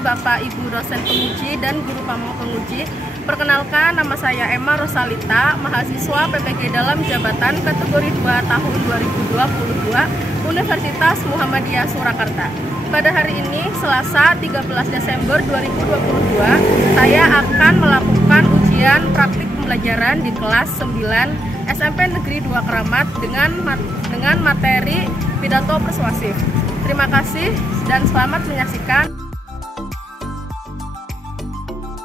Bapak Ibu dosen penguji dan guru pamong penguji. Perkenalkan, nama saya Emma Rosalita, mahasiswa PPG dalam jabatan kategori 2 tahun 2022 Universitas Muhammadiyah Surakarta. Pada hari ini, Selasa 13 Desember 2022, saya akan melakukan ujian praktik pembelajaran di kelas 9 SMP Negeri 2 Keramat dengan materi pidato persuasif. Terima kasih dan selamat menyaksikan.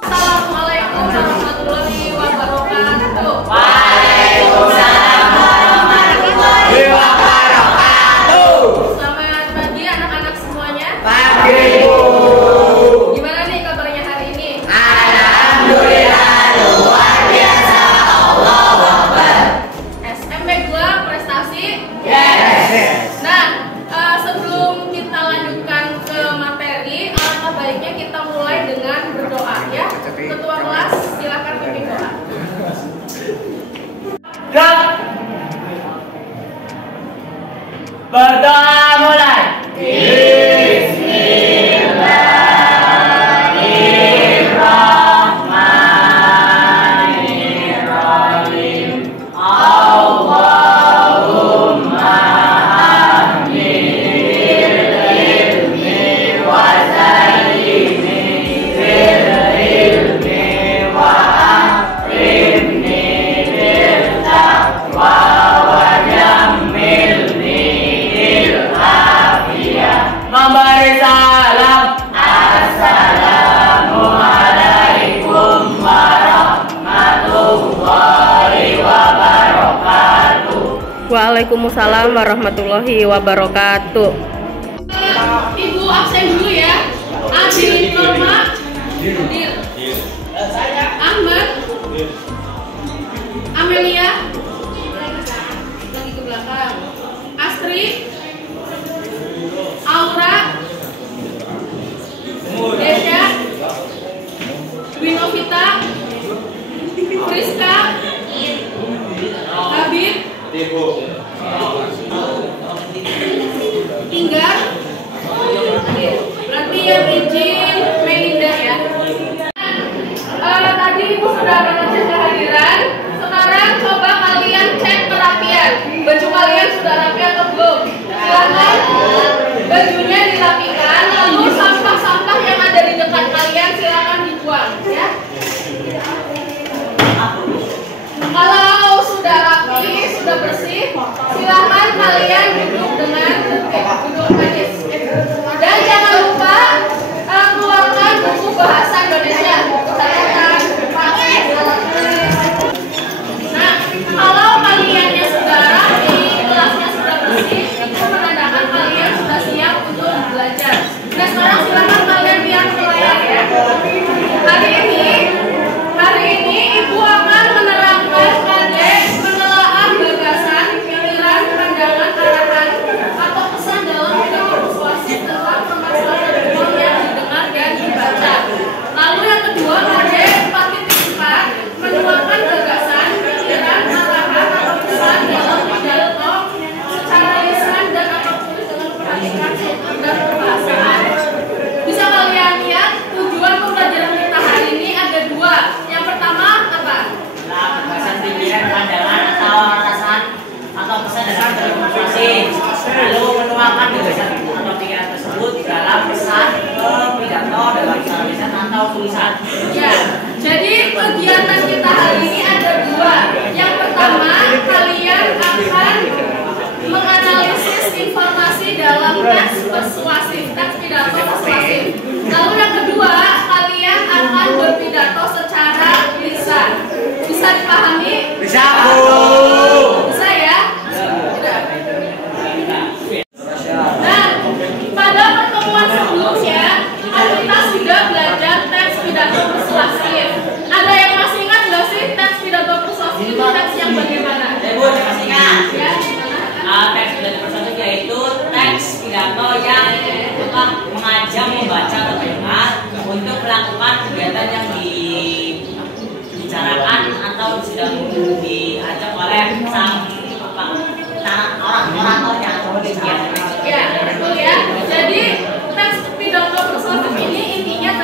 Assalamualaikum warahmatullahi wabarakatuh. Waalaikumsalam warahmatullahi wabarakatuh. Selamat pagi anak-anak semuanya. Pagi, Bu. Gimana nih kabarnya hari ini? Alhamdulillah luar biasa. Allahu Akbar. SMP 2 prestasi? Yes. Nah, sebelum kita lanjutkan ke materi, alangkah baiknya kita mulai dengan berdoa ya. Ketua kelas, silakan pimpin doa. Berdoa mulai. Memberi salam. Assalamualaikum warahmatullahi wabarakatuh. Waalaikumsalam warahmatullahi wabarakatuh. Ibu absen dulu ya. Adi Norma, Ahmad, Amelia, lagi ke belakang. Astri, Aura, Desya, Winovita, Friska, Habib, Inggar. Berarti yang izin Melinda ya. Tadi Ibu sudah mengecek kehadiran. Sekarang coba kalian cek kerapian. Baju kalian sudah rapi atau belum? Silakan bajunya dirapikan, lalu sampah-sampah yang ada di dekat kalian silakan dibuang ya. Kalau sudah rapi, sudah bersih, silakan kalian duduk dengan duduk manis. Dan jangan lupa keluarkan buku bahasa Indonesia. Nah, kalau kaliannya sudah rapi, kelasnya sudah bersih, itu menandakan kalian sudah siap untuk belajar. Nah, sekarang silakan kalian lihat ke layar ya. Hari ini Ibu akan menerangkan penelaah gagasan, pikiran, pandangan, arahan, atau pesan dalam pidato persuasif tentang permasalahan umum yang didengar dan dibaca. Lalu yang kedua, ada 4.4 menuangkan gagasan, pikiran, arahan, atau pesan dalam pidato secara lisan dan atau tulis dengan memperhatikan struktur dan perbahasan. Bisa kalian lihat tujuan pembelajaran kita hari ini ada dua. Yang pertama apa? Gagasan, pikiran, pandangan atau atasan atau pesan dalam pidato persuasif. Lalu menuangkan gagasan atau pikiran tersebut dalam pesan ke pidato dalam secara lisan atau tulisan. Ya, jadi kegiatan kita hari ini ada dua. Yang pertama, kalian akan menganalisis informasi dalam teks persuasif, teks pidato persuasif. Lalu yang kedua, kalian akan berpidato secara lisan. Bisa dipahami? Bisa, Bu. Bisa ya? Nah, pada pertemuan sebelumnya, kita sudah belajar teks pidato persuasif. Ada yang masih ingat nggak sih teks pidato persuasif itu teks yang bagaimana? Bu, saya masih ingat. Ya, gimana? Teks pidato persuasif yaitu teks pidato yang mengajak membaca atau mendengar untuk melakukan kegiatan yang dibicarakan atau sedang diajak oleh sang orang-orangnya atau Ya, betul ya. Jadi teks pidato persuasif ini intinya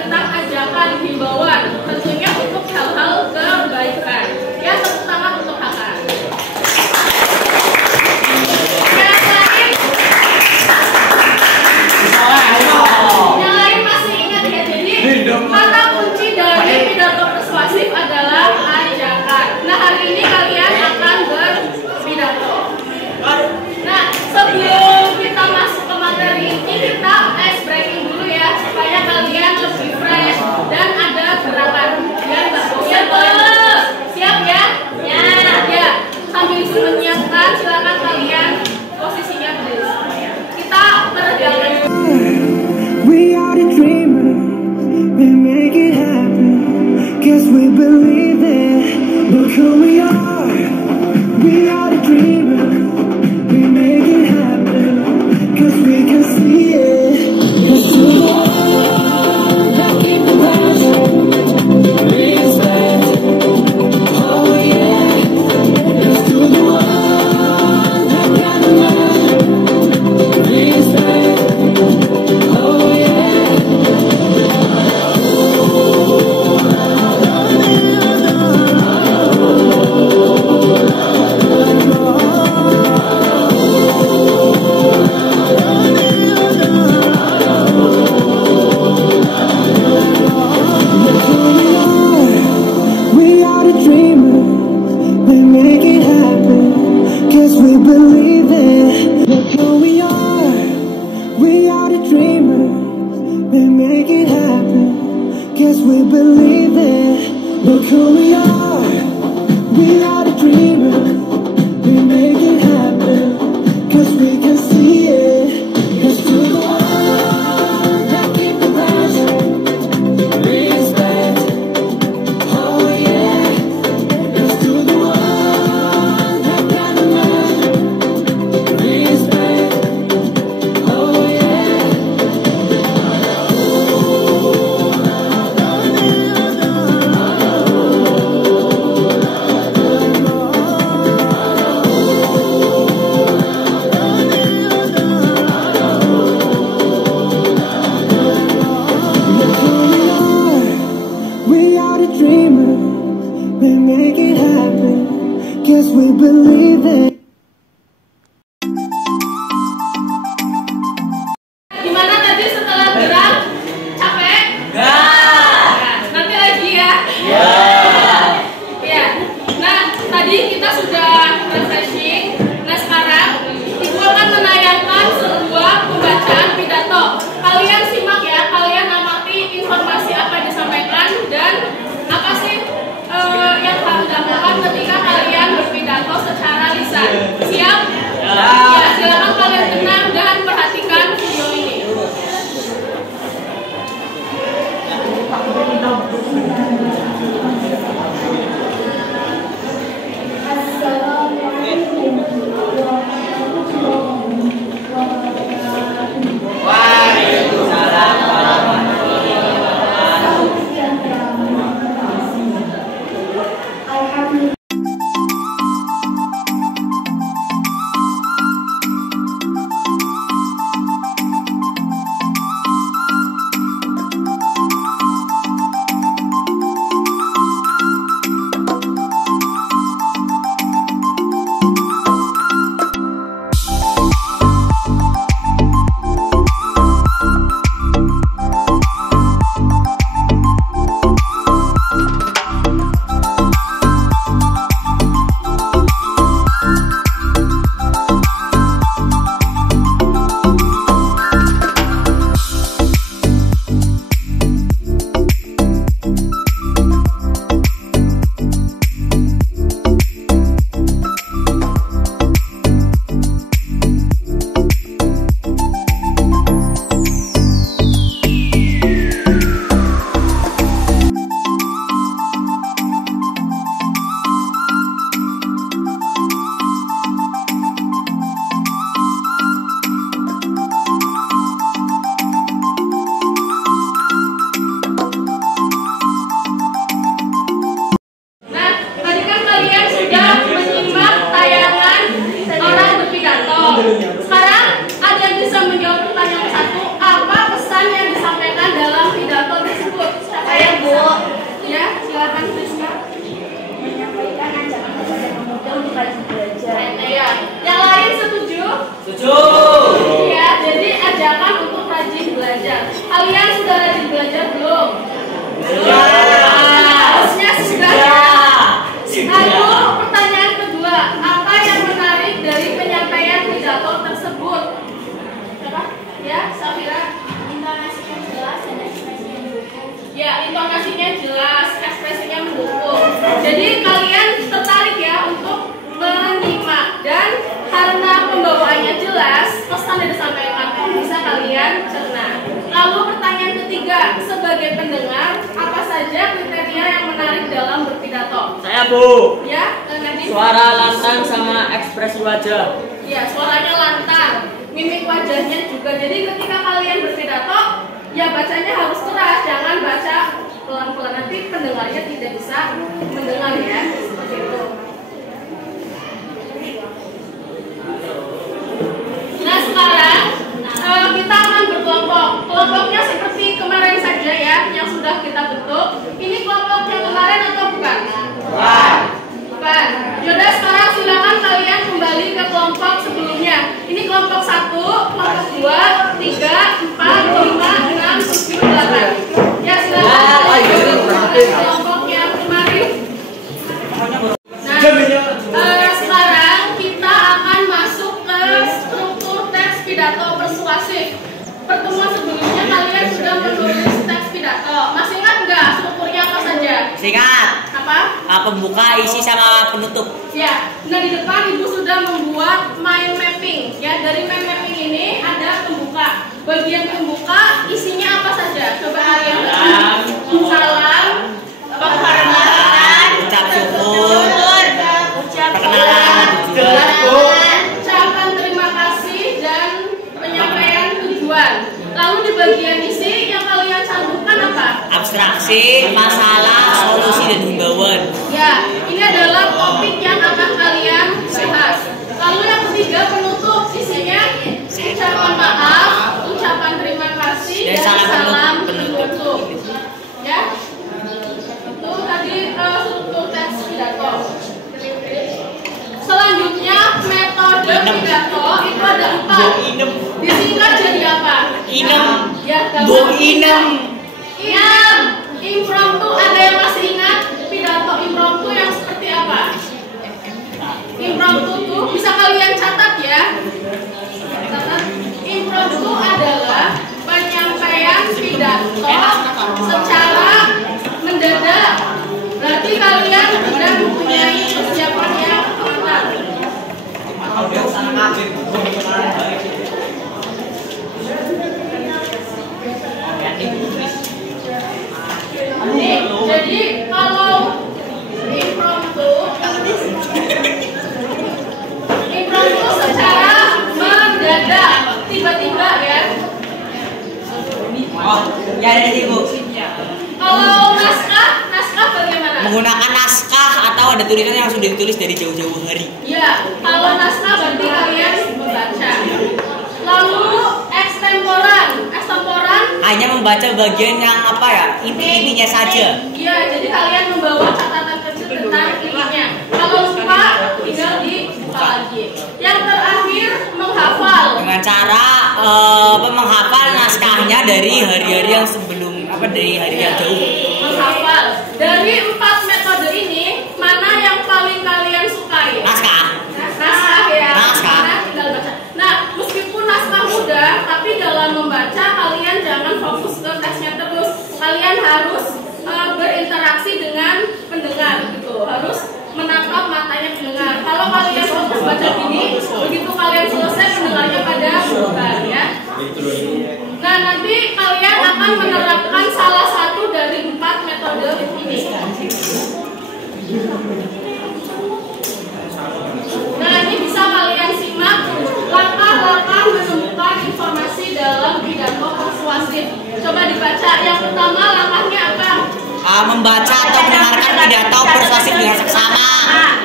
'cause we can see it. 'Cause to the one that keep the passion, respect. Oh yeah. 'Cause to the one that got the magic, respect. Oh yeah. We are the dreamers, we make it happen. Guess we believe it. Gimana tadi setelah gerak? Capek? Enggak. Nah, nanti lagi ya. Ya. Ya. Nah, tadi kita sudah refreshing. Nah, sekarang Ibu akan menayangkan sebuah pembacaan pidato. Kalian simak ya, kalian amati informasi apa yang disampaikan dan apa sih yang harus dilakukan ketika kalian berpidato secara lisan. Siap? Ya, silakan kalian tenang dan perhatikan video ini. Waalaikumsalam warahmatullahi wabarakatuh. Nah, tadi kan kalian sudah menyimak tayangan orang berpidato. Sekarang ada yang bisa menjawab pertanyaan satu, apa pesan yang disampaikan dalam pidato tersebut? Saya Bu. Ya, silakan Friska. Menyampaikan ajakan kepada pemuda untuk rajin belajar. Ya, yang lain setuju? Setuju. Ya, jadi ajakan untuk rajin belajar. Kalian sudah rajin belajar belum? Harusnya sudah ya. Lalu pertanyaan kedua, apa yang menarik dari penyampaian pidato tersebut? Apa? Ya, Safira. Intonasinya jelas dan ekspresinya mendukung. Ya, intonasinya jelas, ekspresinya mendukung. Jadi kalian tertarik ya untuk menyimak dan karena pembawaannya jelas, pesan yang disampaikan pun bisa kalian cerna. Lalu pertanyaan ketiga, sebagai pendengar, apa saja kriteria yang menarik dalam berpidato? Saya Bu. Ya, Nadine. Suara lantang sama ekspresi wajah. Ya, suaranya lantang, mimik wajahnya juga. Jadi ketika kalian berpidato, ya bacanya harus keras, jangan baca pelan-pelan, nanti pendengarnya tidak bisa mendengar ya, seperti itu. Nah, sekarang kita akan berkelompok. Kelompoknya seperti kemarin saja ya, yang sudah kita bentuk. Ini kelompok yang kemarin atau bukan? Bukan. Yaudah, sekarang silakan kalian kembali ke kelompok sebelumnya. Ini kelompok 1, kelompok 2, 3, 4, 5, 6, 7, 8. Ya, silakan kalian kembali ke kelompok yang kemarin. Nah, sekarang kita akan masuk ke struktur teks pidato persuasif. Pertemuan sebelumnya kalian sudah menulis teks pidato. Masih ingat nggak strukturnya apa saja? Singkat. Apa? Pembuka, isi sama penutup. Ya, nah di depan Ibu sudah membuat mind mapping ya. bagian pembuka isinya apa saja? Coba kalian baca. Salam, penghormatan, ucap syukur, perkenalan, tujuan, ucapan terima kasih dan penyampaian tujuan. Lalu di bagian isi yang kalian cantumkan apa? abstraksi, masalah, solusi dan himbauan. Ya, ini adalah topik yang akan kalian bahas. Lalu yang ketiga penutup, isinya ucapan maaf, ucapan terima kasih, dan salam penutup. Ya, itu tadi struktur teks pidato. Selanjutnya metode pidato itu ada 4. Disingkat jadi apa? Inem, Ya, inem. Impromptu, ada yang masih ingat pidato impromptu yang seperti apa? Impromptu tuh bisa kalian catat ya. Catat. Impromptu adalah penyampaian pidato secara mendadak. Berarti kalian sudah mempunyai persiapan yang matang. Jadi kalau impromptu secara mendadak, tiba-tiba ya. Oh, ya ada ibu. Kalau naskah bagaimana? Menggunakan naskah atau ada tulisan yang sudah ditulis dari jauh-jauh hari. Ya, kalau naskah berarti kalian membaca. Lalu ekstemporan Hanya membaca bagian yang apa ya, inti-intinya saja. Iya, jadi kalian membawa catatan kecil tentang intinya. Kalau lupa, tinggal dibuka lagi. Yang terakhir menghafal. Dengan cara menghafal naskahnya dari hari-hari yang sebelum dari hari yang jauh. Menghafal. Dari 4 metode ini, mana yang paling kalian sukai? Naskah. Naskah ya. Naskah. Mana tinggal baca. Nah, meskipun naskah mudah, tapi dalam membaca kalian jangan fokus ke teksnya terus. Kalian harus berinteraksi dengan pendengar gitu. Harus menatap matanya pendengar. Kalau kalian fokus baca gini, begitu kalian selesai pendengarnya pada bubar ya. Nah, nanti kalian akan menerapkan salah satu dari 4 metode ini. Nah, ini bisa kalian simak langkah-langkah menemukan informasi dalam pidato persuasif. Coba dibaca. Yang pertama langkahnya apa? Membaca atau mendengarkan pidato persuasif dengan seksama.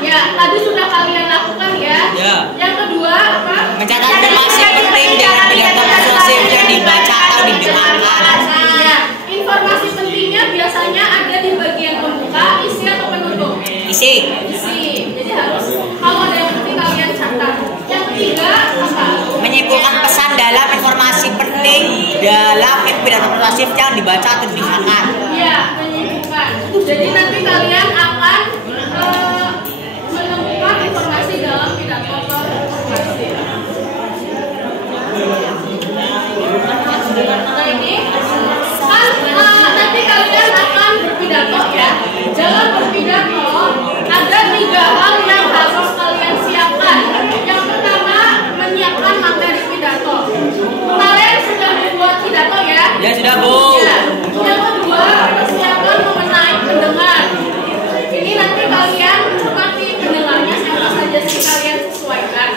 Ya, tadi sudah kalian lakukan ya. Ya. Yang kedua apa? Mencatat informasi penting dengan pidato persuasif yang dibaca atau didengarkan. Ya, informasi pentingnya biasanya ada di bagian pembuka, isi atau penutup. Isi. Jadi harus kalau ada yang penting kalian catat. Yang ketiga apa? Menyimpulkan pesan dalam informasi penting dalam pidato persuasif yang dibaca atau didengarkan. Iya, menyimpulkan. Jadi nanti kalian akan menemukan informasi dalam pidato persuasif. Nah ini kan nanti kalian akan berpidato ya. Dalam berpidato ada 3 hal yang harus kalian siapkan. Yang pertama menyiapkan materi pidato. Kalian sudah membuat pidato ya? Ya sudah Bu. Ya. Yang kedua persiapan mengenai pendengar. Ini nanti kalian seperti pendengarnya siapa saja sih kalian sesuaikan.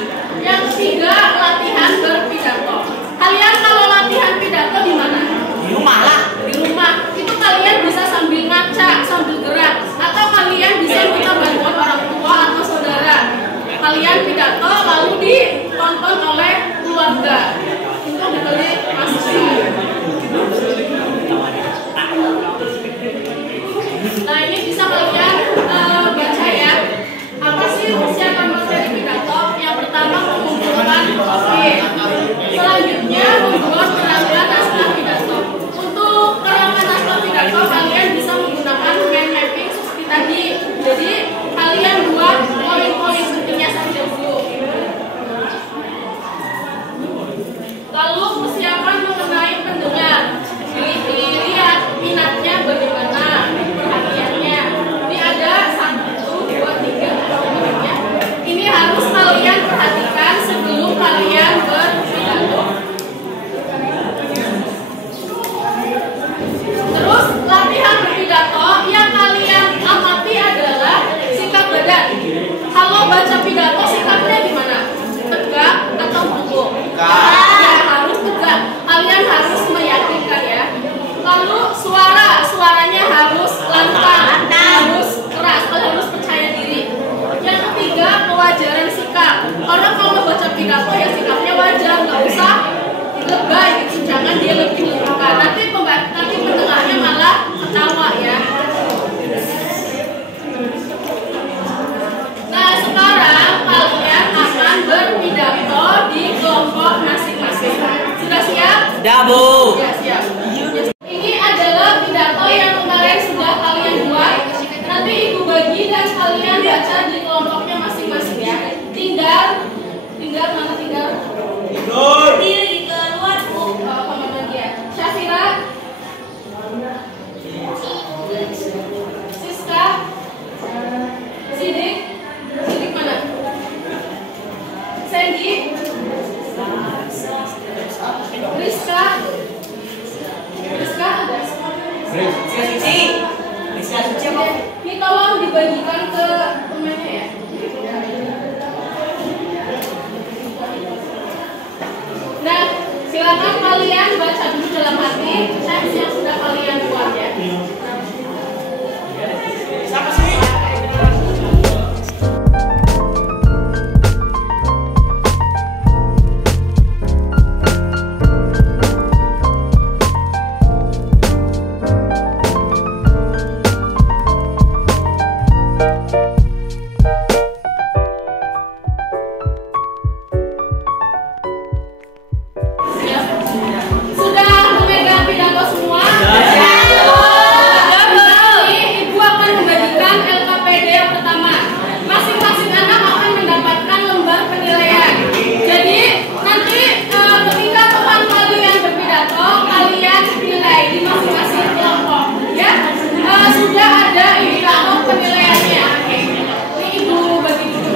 Yang ketiga latihan berpidato. Kalian kalau latihan pidato di mana? Di rumah lah. Di rumah. Itu kalian bisa sambil ngaca, sambil gerak, atau kalian bisa minta bantuan orang tua atau saudara. Kalian pidato lalu ditonton oleh keluarga. Itu diberi masukan. Nah ini bisa kalian baca ya. Apa sih persiapan materi pidato? Yang pertama mengumpulkan topik. Selanjutnya membuat kerangka naskah pidato. Untuk kerangka naskah pidato kalian bisa menggunakan mind mapping seperti tadi. Jadi kalian buat poin-poin pentingnya saja dulu. Ya, Bu. Ya, siap. Ini adalah pidato yang kemarin sudah kalian buat. Nanti Ibu bagi dan kalian baca di kelompoknya masing-masing ya. Tinggal mana tinggal? Diri keluar Bu. Komandan dia. Syafira. Siska. Sidik mana? Sandy. Rizka ada. Rizka Suci apa? Ini tolong dibagikan ke temannya ya. Nah, silakan kalian baca dulu dalam hati teks yang sudah kalian buat ya. Siapa sih? Sudah memegang pidato semua? Ibu akan membagikan LKPD yang pertama. Masing-masing anak akan mendapatkan lembar penilaian. Jadi nanti ketika teman kalian berpidato, kalian nilai di masing-masing kelompok. Ya, sudah ada indikator penilaiannya. Ini Ibu bagi dulu.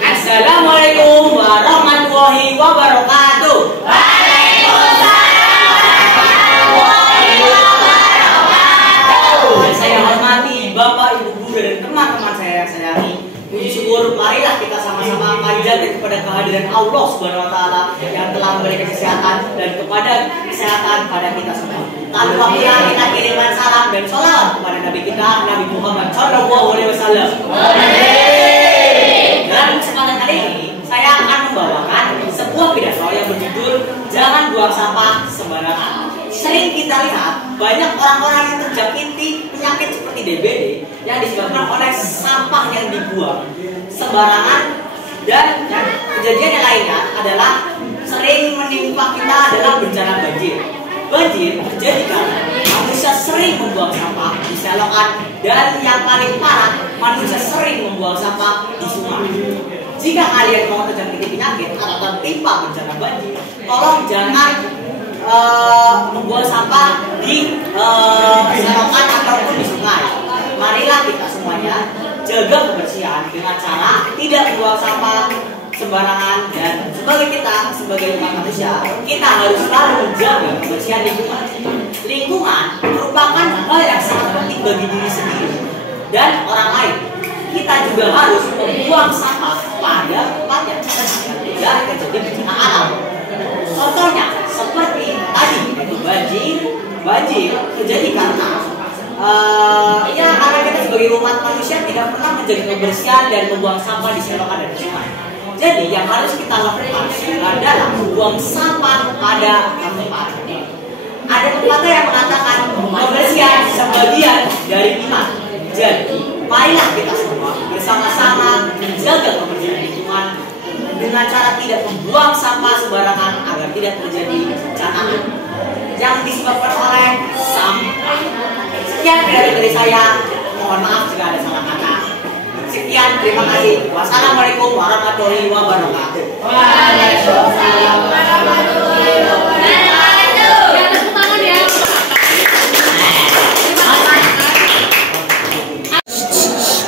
Assalamualaikum warahmatullahi wabarakatuh. Saya hormati Bapak, Ibu guru dan teman-teman saya yang sayangi. Puji syukur, marilah kita sama-sama panjatkan kepada kehadiran Allah Subhanahu wa taala yang telah memberikan kesehatan dan kepada kesehatan pada kita semua. Tanpa kira kita kirimkan salam dan sholawat kepada Nabi kita, Nabi Muhammad Shallallahu Alaihi Wasallam. Dalam kesempatan kali ini, saya akan membawakan sebuah pidato yang berjudul "Jangan Buang Sampah Sembarangan". Sering kita lihat banyak orang-orang yang terjangkiti penyakit seperti DBD yang disebabkan oleh sampah yang dibuang sembarangan, dan kejadian yang lainnya adalah sering menimpa kita adalah bencana banjir. Banjir terjadi karena manusia sering membuang sampah di selokan, dan yang paling parah, manusia sering membuang sampah di sungai. Jika kalian mau terjangkiti penyakit atau tertimpa bencana banjir, tolong jangan membuang sampah di selokan ataupun di sungai. Marilah kita semuanya jaga kebersihan dengan cara tidak membuang sampah sembarangan, dan sebagai umat manusia, kita harus selalu menjaga kebersihan lingkungan. Lingkungan merupakan hal yang sangat penting bagi diri sendiri dan orang lain. Kita juga harus membuang sampah pada tempat yang tidak terjadi bencana alam. Contohnya seperti tadi, yaitu banjir terjadi karena karena kita sebagai umat manusia tidak pernah menjaga kebersihan dan membuang sampah di selokan dan sungai. Jadi yang harus kita lakukan adalah membuang sampah pada tempat. Ada pepatah yang mengatakan kebersihan sebagian dari iman. Jadi marilah kita semua bersama-sama menjaga kebersihan lingkungan dengan cara tidak membuang sampah sembarangan agar tidak terjadi bencana yang disebabkan oleh sampah. Sekian dari saya, mohon maaf jika ada salah kata. Sekian, terima kasih. Wassalamualaikum warahmatullahi wabarakatuh. Waalaikumsalam warahmatullahi wabarakatuh. Ya, tepuk tangan ya.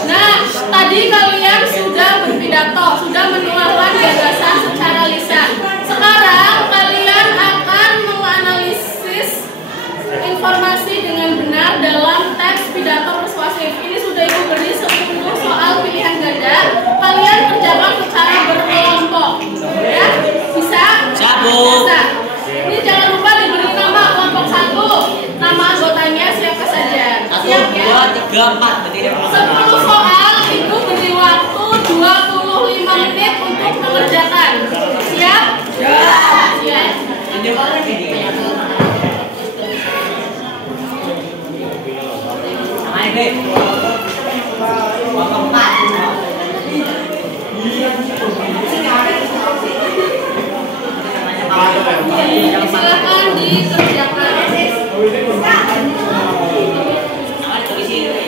Nah, 4 berarti dia 10 soal, Ibu beri waktu 25 menit untuk mengerjakan. Siap? Siap. Sama ini. Waktu 4. Silakan dikerjakan. Nah, tulis ini.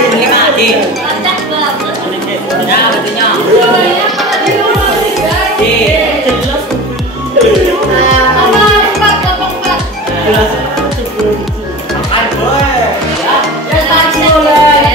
jadi 5 adik. Kocak banget. Ya, betulnya. Jawabannya pada di nomor 3. Nomor 4, kelompok 4. Makan boy. Ya, tadi Murah.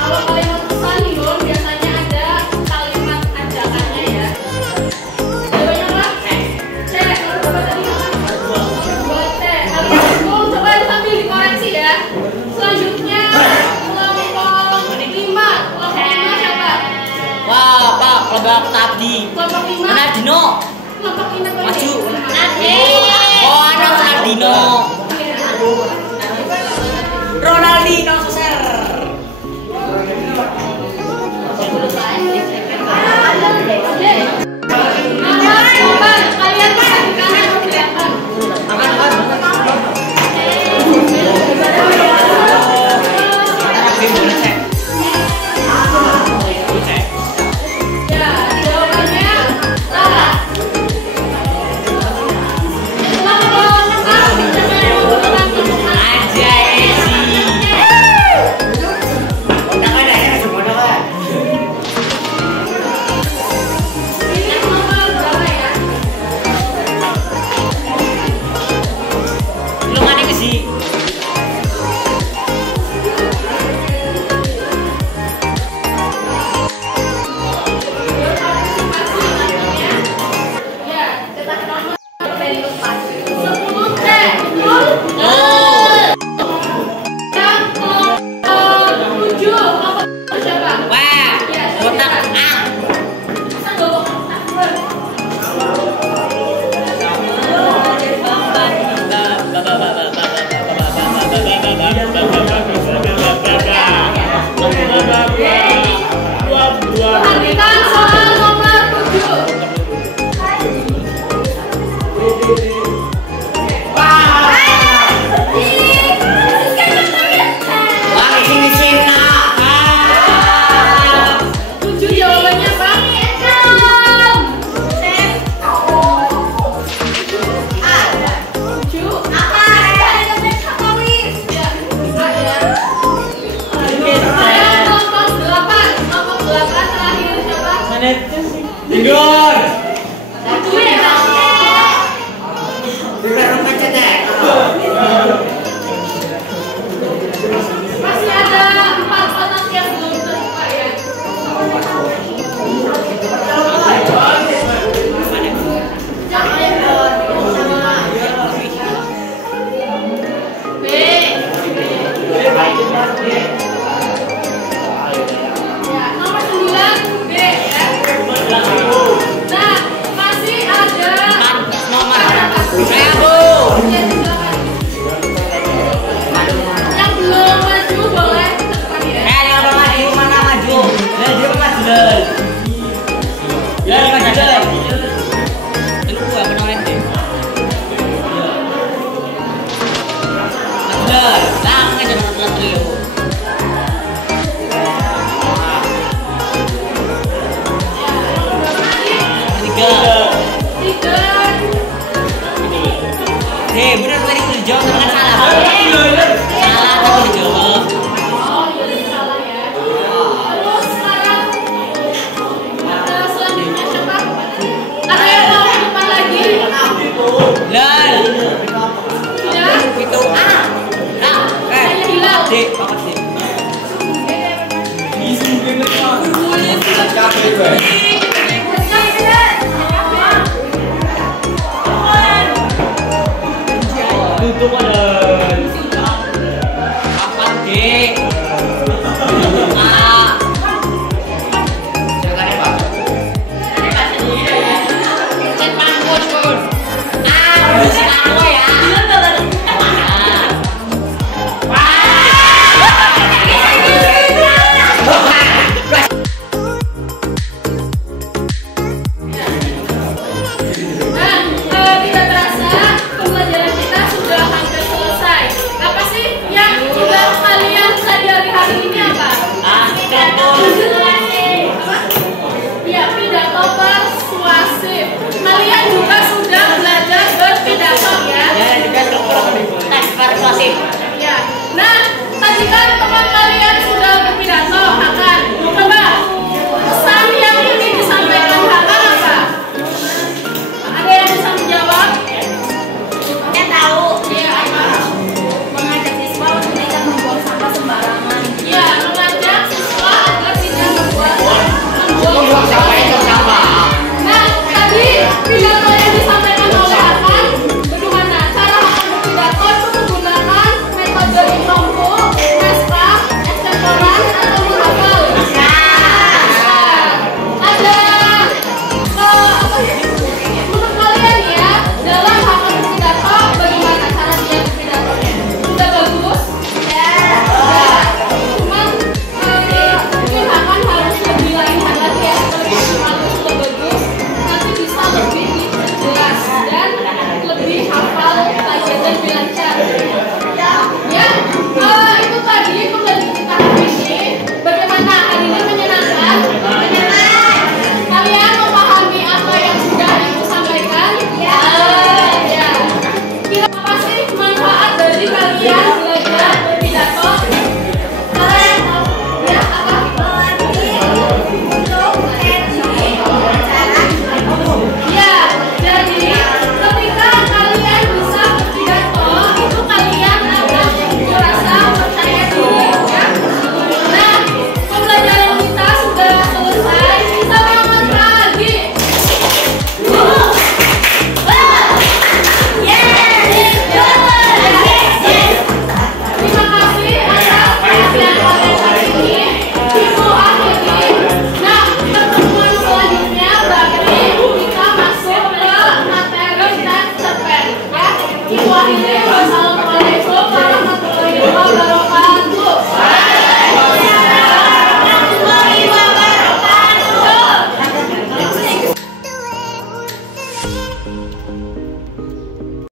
Kalau kalimat pesan nih, Bun, biasanya ada kalimat ajakannya ya. Jawabannya apa? C. Apa tadi? Buat C. Kalimat Bun, coba sambil dikoreksi ya. Selanjutnya kelompok 5. Kelompok 5 siapa? Wah, Pak, kelompok tadi. Kelompok 5. Ronaldinho. Kelompok 5 Maju. Nade. Oh, ada Ronaldinho. Ronaldinho Suser. Kalian bisa di kanan atau kelihatan? Ya, jawabannya salah. Aja Esi. Ini nomor berapa ya? Lu mana ke sih? Ya, cetak nomor dari lepas. 10 C. Yang kelompok 7. Kelompok 7 siapa? Wah, kotak A. Bisa bawa kotak. Perhatikan soal nomor 7. Wah, sini nak. 7 jawabannya apa? 7. Saya kelompok 8. Kelompok 8 terakhir siapa? Tidur. 7 ya. Masih ada 4 kotak yang belum terbuka ya. B. Ya, nomor 9 B ya. Nah, masih ada Nomor saya Bu. Ya, silakan. Yang belum maju boleh depan ya. Yang maju mana maju? Dia maju deh. Ya maju deh. Itu gua kenalin deh. Maju deh. Lah ngajak nonton trio. Tiga. 3. Bener tadi udah dijawab tapi kan salah. Salah tapi dijawab. Oh, jadi salah ya. Terus sekarang selanjutnya siapa? Ada yang mau ke depan lagi? Lal. Ya. Itu A. Nah, Saya Hilal. D. Pakat D. Tutup ada.